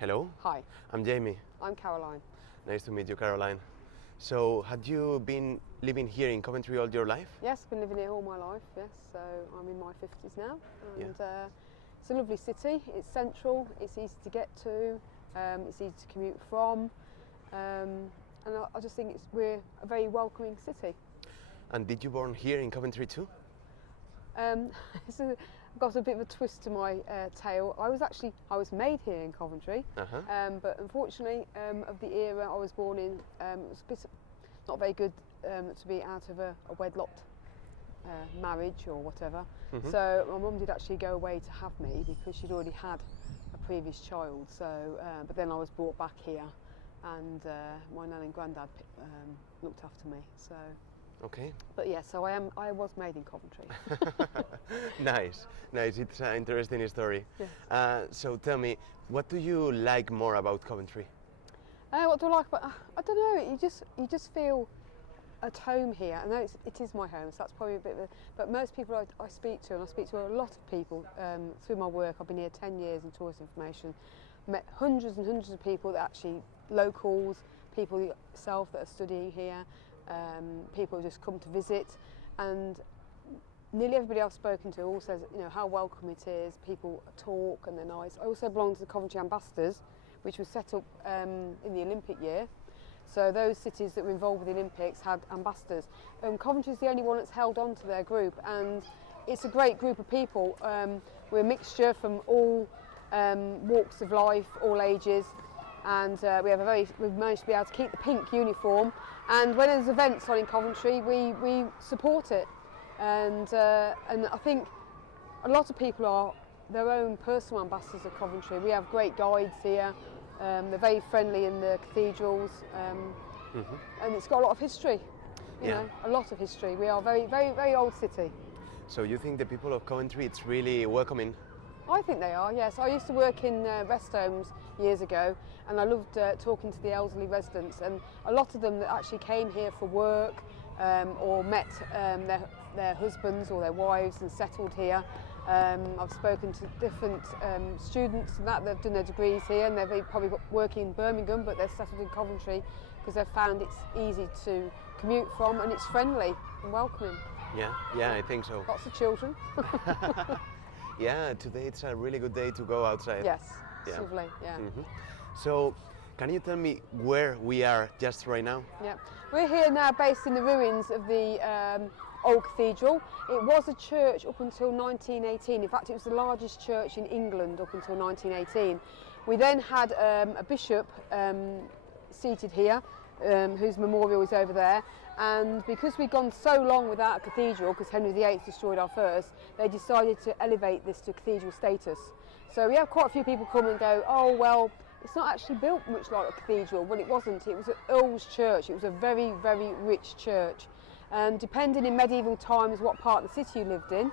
Hello, Hi, I'm Jamie. I'm Caroline. Nice to meet you, Caroline. So, had you been living here in Coventry all your life? Yes, been living here all my life, yes, so I'm in my 50s now, and Yeah. it's a lovely city. It's central, it's easy to get to, it's easy to commute from, and I just think we're a very welcoming city. And did you born here in Coventry too? I've got a bit of a twist to my tale. I was made here in Coventry, but unfortunately, of the era I was born in, it was a bit not very good to be out of a wedlocked marriage or whatever. So my mum did actually go away to have me because she'd already had a previous child. So, but then I was brought back here, and my nan and granddad looked after me. So. Okay. But yeah, so I was made in Coventry. Nice. It's an interesting story. Yes. So tell me, what do you like more about Coventry? What do I like about? I don't know. You just feel at home here. I know it is my home, so that's probably a bit of a. But most people I speak to, and I speak to a lot of people through my work. I've been here 10 years in tourist information. Met hundreds and hundreds of people that actually locals, people yourself that are studying here. People who just come to visit, and nearly everybody I've spoken to all says, how welcome it is. People talk and they're nice. I also belong to the Coventry Ambassadors, which was set up in the Olympic year. So those cities that were involved with the Olympics had ambassadors. Coventry's the only one that's held on to their group, and it's a great group of people. We're a mixture from all walks of life, all ages. And we've managed to be able to keep the pink uniform, and when there's events on in Coventry we support it, and I think a lot of people are their own personal ambassadors of Coventry. We have great guides here, they're very friendly in the cathedrals, and it's got a lot of history, a lot of history. We are a very, very, very old city. So you think the people of Coventry, it's really welcoming? I think they are, yes. I used to work in rest homes years ago, and I loved talking to the elderly residents, and a lot of them that actually came here for work or met their husbands or their wives and settled here. I've spoken to different students and that have done their degrees here, and they've probably got working in Birmingham, but they're settled in Coventry because they've found it's easy to commute from, and it's friendly and welcoming. Yeah, I think so. Lots of children. Yeah, today it's a really good day to go outside. Yes, it's lovely, yeah. So, can you tell me where we are just right now? Yeah, we're here now based in the ruins of the old cathedral. It was a church up until 1918. In fact, it was the largest church in England up until 1918. We then had a bishop seated here, whose memorial is over there. And because we'd gone so long without a cathedral, because Henry VIII destroyed our first, they decided to elevate this to cathedral status. So we have quite a few people come and go, oh well, it's not actually built much like a cathedral. Well, it wasn't. It was an Earl's church. It was a very, very rich church. And depending in medieval times what part of the city you lived in,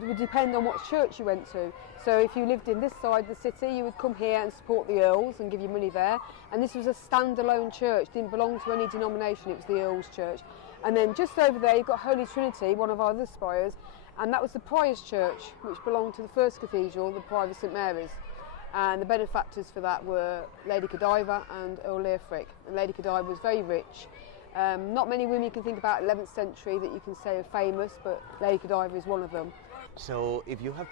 it would depend on what church you went to. So if you lived in this side of the city, you would come here and support the Earls and give you money there. And this was a standalone church, didn't belong to any denomination, it was the Earls' church. And then just over there you've got Holy Trinity, one of our other spires, and that was the Prior's church, which belonged to the first cathedral, the Prior of St Mary's. And the benefactors for that were Lady Godiva and Earl Leofric. And Lady Godiva was very rich. Not many women you can think about 11th century that you can say are famous, but Lady Godiva is one of them. So if you have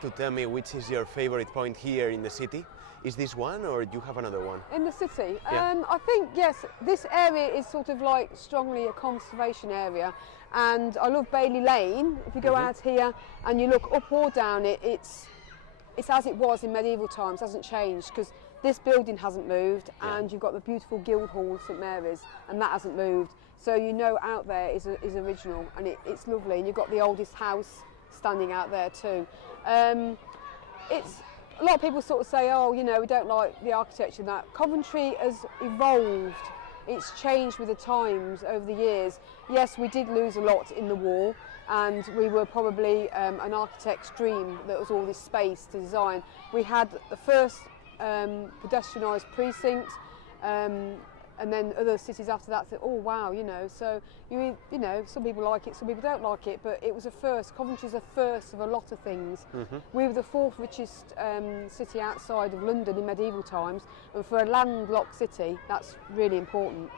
to tell me which is your favorite point here in the city, is this one or do you have another one? In the city? Yeah. I think, yes, this area is sort of like strongly a conservation area, and I love Bailey Lane. If you go out here and you look up or down it, it's as it was in medieval times, hasn't changed, because this building hasn't moved, and you've got the beautiful Guildhall St Mary's, and that hasn't moved. So out there is original, and it's lovely, and you've got the oldest house standing out there too. It's a lot of people sort of say, oh, we don't like the architecture and that. Coventry has evolved. It's changed with the times over the years. Yes, we did lose a lot in the war, and we were probably an architect's dream that was all this space to design. We had the first pedestrianised precinct, and then other cities after that say, oh wow, you know. So you know, some people like it, some people don't like it, but it was a first. Coventry's a first of a lot of things. We were the fourth richest city outside of London in medieval times, and for a landlocked city, that's really important.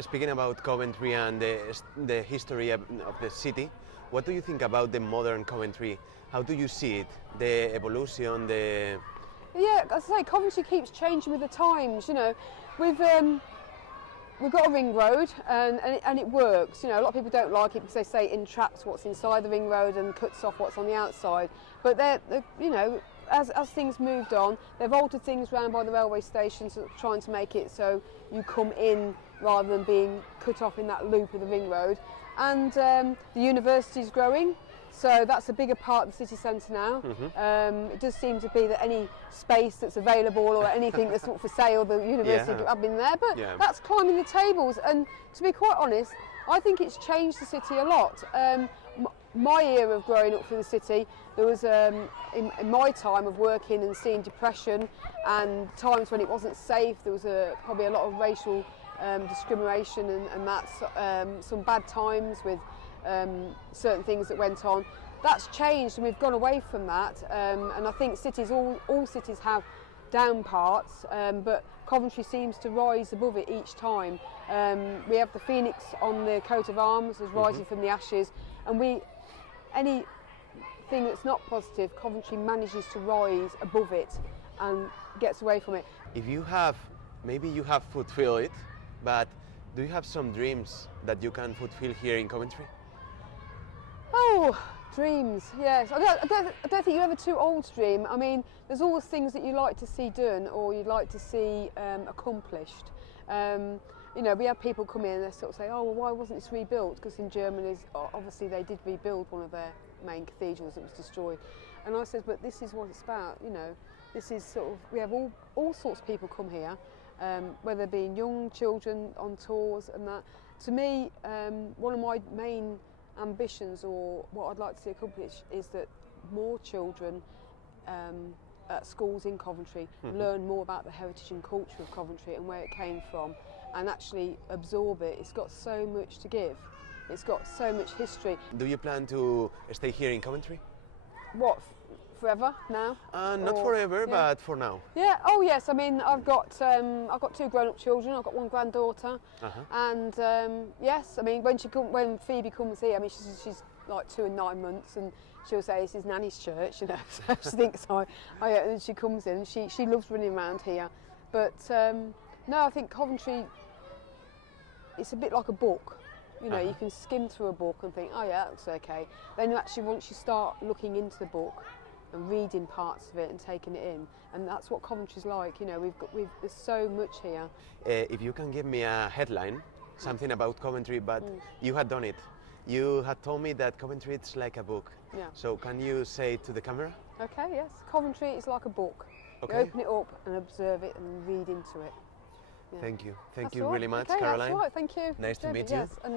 Speaking about Coventry and the history of the city, what do you think about the modern Coventry? How do you see it? The evolution, Yeah, as I say, Coventry keeps changing with the times. You know, we've got a ring road and it works. You know, a lot of people don't like it because they say it entraps what's inside the ring road and cuts off what's on the outside. But they're you know, as things moved on, they've altered things round by the railway station, sort of trying to make it so you come in rather than being cut off in that loop of the ring road. And the university's growing. So that's a bigger part of the city centre now. It does seem to be that any space that's available or anything that's not for sale, the university have been there, but that's climbing the tables. And to be quite honest, I think it's changed the city a lot. My era of growing up through the city, there was, in my time of working and seeing depression and times when it wasn't safe, there was probably a lot of racial discrimination and that's some bad times with certain things that went on. That's changed and we've gone away from that, and I think cities, all cities have down parts, but Coventry seems to rise above it each time. We have the phoenix on the coat of arms as rising from the ashes, and anything that's not positive, Coventry manages to rise above it and gets away from it. Maybe you have fulfilled it, but do you have some dreams that you can fulfill here in Coventry? Oh, dreams, yes. I don't think you're ever too old to dream. I mean, there's always things that you like to see done or you'd like to see accomplished. You know, we have people come in and they sort of say, oh, well, why wasn't this rebuilt? Because in Germany, obviously, they did rebuild one of their main cathedrals that was destroyed. And I said, but this is what it's about, you know. This is sort of, we have all sorts of people come here, whether it be young children on tours and that. To me, one of my main ambitions or what I'd like to see accomplished is that more children at schools in Coventry learn more about the heritage and culture of Coventry and where it came from and actually absorb it. It's got so much to give. It's got so much history. Do you plan to stay here in Coventry? What, forever now? Not forever, but for now. Yeah. Oh yes. I mean, I've got two grown-up children. I've got one granddaughter, and yes. I mean, when Phoebe comes here, I mean, she's like 2 and 9 months, and she'll say this is Nanny's church, you know. So she thinks and she comes in. And she loves running around here, but no, I think Coventry. It's a bit like a book. You know, you can skim through a book and think, oh yeah, that looks okay. Then actually, once you start looking into the book and reading parts of it and taking it in, and that's what Coventry's like. You know, there's so much here. If you can give me a headline, something about Coventry, but you had done it. You had told me that Coventry is like a book. Yeah. So can you say it to the camera? Okay. Yes. Coventry is like a book. Okay. You open it up and observe it and read into it. Yeah. Thank you. Thank That's you all right. really much, Okay, Caroline. that's all right. Thank you. Nice to meet you. Yes. And